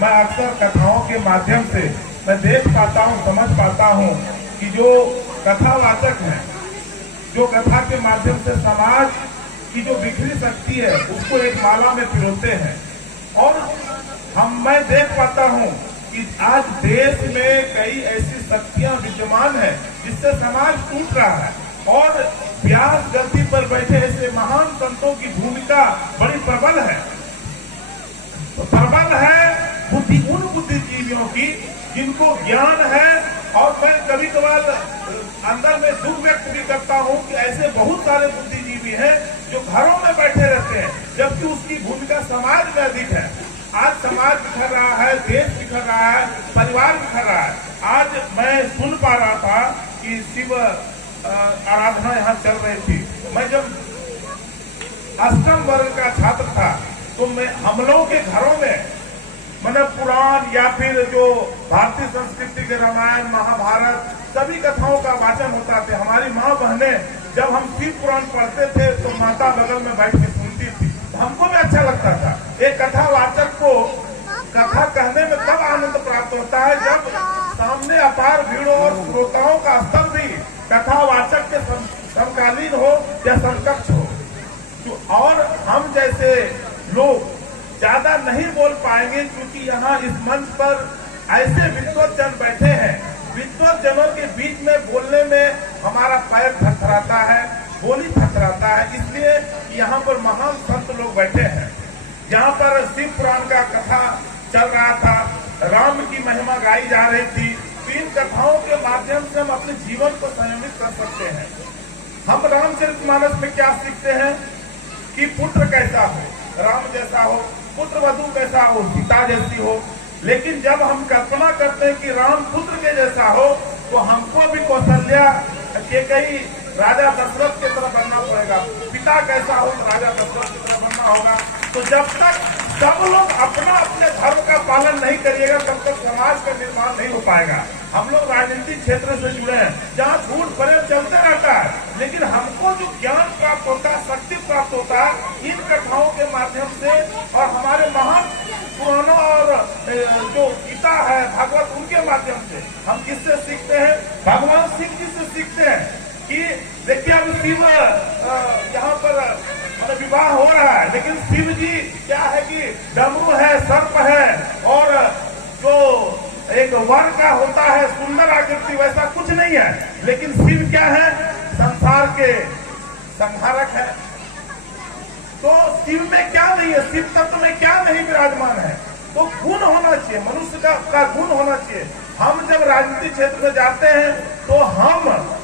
मैं अक्सर कथाओं के माध्यम से मैं देख पाता हूँ, समझ पाता हूँ कि जो कथावाचक हैं, जो कथा के माध्यम से समाज की जो बिखरी शक्ति है उसको एक माला में पिरोते हैं। और मैं देख पाता हूँ कि आज देश में कई ऐसी शक्तियां विद्यमान है जिससे समाज टूट रहा है, और व्यास गद्दी पर बैठे ऐसे महान संतों की भूमिका बड़ी प्रबल है। प्रबल है उन बुद्धिजीवियों की जिनको ज्ञान है। और मैं कभी कभार अंदर में दुख व्यक्त भी करता हूं कि ऐसे बहुत सारे बुद्धिजीवी हैं जो घरों में बैठे रहते हैं, जबकि उसकी भूमिका समाज में अधिक है। आज समाज बिखर रहा है, देश बिखर रहा है, परिवार बिखर रहा है। आज मैं सुन पा रहा था कि शिव आराधना यहाँ चल रही थी। मैं जब अष्टम वर्ग का छात्र था तो हम लोगों के घरों में मतलब पुराण या फिर जो भारतीय संस्कृति के रामायण महाभारत सभी कथाओं का वाचन होता थे। हमारी माँ बहनें जब हम शिव पुराण पढ़ते थे तो माता बगल में बैठ के सुनती थी, हमको भी अच्छा लगता था। एक कथावाचक को कथा कहने में तब आनंद प्राप्त होता है जब सामने अपार भीड़ और श्रोताओं का स्तर भी कथावाचक के समकालीन हो या समकक्ष हो। और हम जैसे लोग ज्यादा नहीं बोल पाएंगे क्योंकि यहाँ इस मंच पर ऐसे विद्वत जन बैठे हैं। विद्वत जनों के बीच में बोलने में हमारा पैर थरथराता है, बोली थरथराता है, इसलिए यहाँ पर महान संत लोग बैठे हैं। यहाँ पर शिव पुराण का कथा चल रहा था, राम की महिमा गाई जा रही थी। इन कथाओं के माध्यम से हम अपने जीवन को संयमित कर सकते हैं। हम रामचरितमानस में क्या सीखते हैं कि पुत्र कैसा हो, राम जैसा हो, पुत्र वधू कैसा हो, सीता जैसी हो। लेकिन जब हम कल्पना करते हैं कि राम पुत्र के जैसा हो तो हमको भी कौशल्या के कई राजा दशरथ की तरह बनना पड़ेगा। पिता कैसा हो तो राजा दशरथ की तरह बनना होगा। तो जब तक सब लोग अपना अपने धर्म का पालन नहीं करिएगा तब तक समाज का निर्माण नहीं हो पाएगा। हम लोग राजनीतिक क्षेत्र से जुड़े हैं जहाँ झूठ फरेब चलते रहता है, लेकिन हमको जो ज्ञान प्राप्त होता है, शक्ति प्राप्त होता है इन कथाओं के माध्यम से। और हमारे महान पुराणों और जो गीता है भागवत उनके माध्यम से हम किससे सीखते हैं? भगवान शिव जी से सीखते हैं कि देखिए अब शिव यहाँ पर विवाह हो रहा है, लेकिन शिव जी क्या है कि डमरू है, सर्प है, और जो एक वर का होता है सुंदर आकृति वैसा कुछ नहीं है। लेकिन शिव क्या है? संसार के संहारक है। तो शिव में क्या नहीं है? शिव तत्व में क्या नहीं विराजमान है? तो गुण होना चाहिए, मनुष्य का गुण होना चाहिए। हम जब राजनीतिक क्षेत्र में जाते हैं तो हम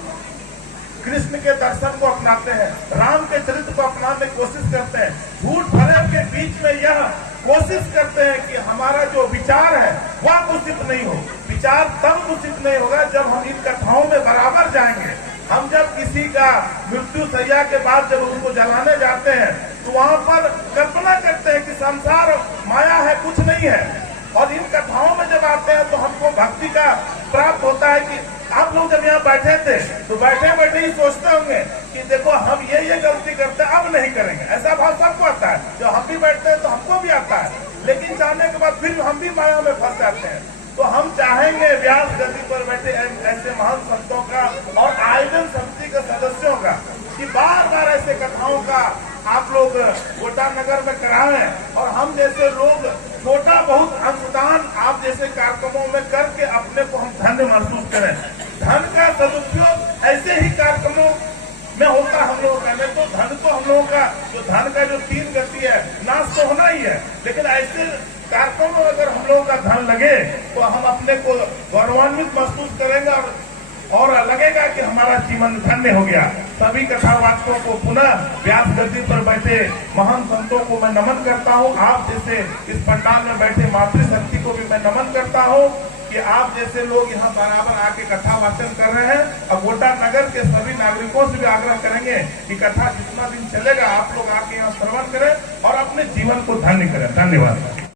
कृष्ण के दर्शन को अपनाते हैं, राम के चरित्र को अपनाने की कोशिश करते हैं। झूठ फरेब के बीच में यह कोशिश करते हैं कि हमारा जो विचार है वह दूषित नहीं हो। विचार तब दूषित नहीं होगा जब हम इन कथाओं में बराबर जाएंगे। हम जब किसी का मृत्यु सैया के बाद जब उनको जलाने जाते हैं तो वहाँ पर कल्पना करते हैं कि संसार माया है, कुछ नहीं है। और इन कथाओं में जब आते हैं तो हमको भक्ति का प्राप्त होता है कि आप लोग जब यहाँ बैठे थे तो बैठे बैठे ही सोचते होंगे कि देखो हम ये गलती करते हैं, अब नहीं करेंगे। ऐसा भाव सबको आता है, जो हम भी बैठते हैं तो हमको भी आता है, लेकिन जाने के बाद फिर हम भी माया में फंस जाते हैं। तो हम चाहेंगे व्यास गद्दी पर बैठे ऐसे महान संतों का और आयोजन समिति के सदस्यों का कि बार बार ऐसे कथाओं का आप लोग गोटा नगर में कराएं और हम जैसे लोग छोटा बहुत अंशदान आप जैसे कार्यक्रमों में करके अपने को हम धन्य महसूस करें। धन का सदुपयोग ऐसे ही कार्यक्रमों में होता हम लोगों का। नहीं तो धन तो हम लोगों का जो धन का जो तीन गति है नाश तो होना ही है, लेकिन ऐसे कार्यक्रमों में अगर हम लोगों का धन लगे तो हम अपने को गौरवान्वित महसूस करेंगे और लगेगा कि हमारा जीवन धन्य हो गया। सभी कथावाचकों को पुनः व्यास गद्दी पर बैठे महान संतों को मैं नमन करता हूँ। आप जैसे इस पंडाल में बैठे मातृशक्ति को भी मैं नमन करता हूँ कि आप जैसे लोग यहाँ बराबर आके कथा वाचन कर रहे हैं। अब गोटा नगर के सभी नागरिकों से भी आग्रह करेंगे कि कथा जितना दिन चलेगा आप लोग आके यहाँ श्रवण करें और अपने जीवन को धन्य करें। धन्यवाद।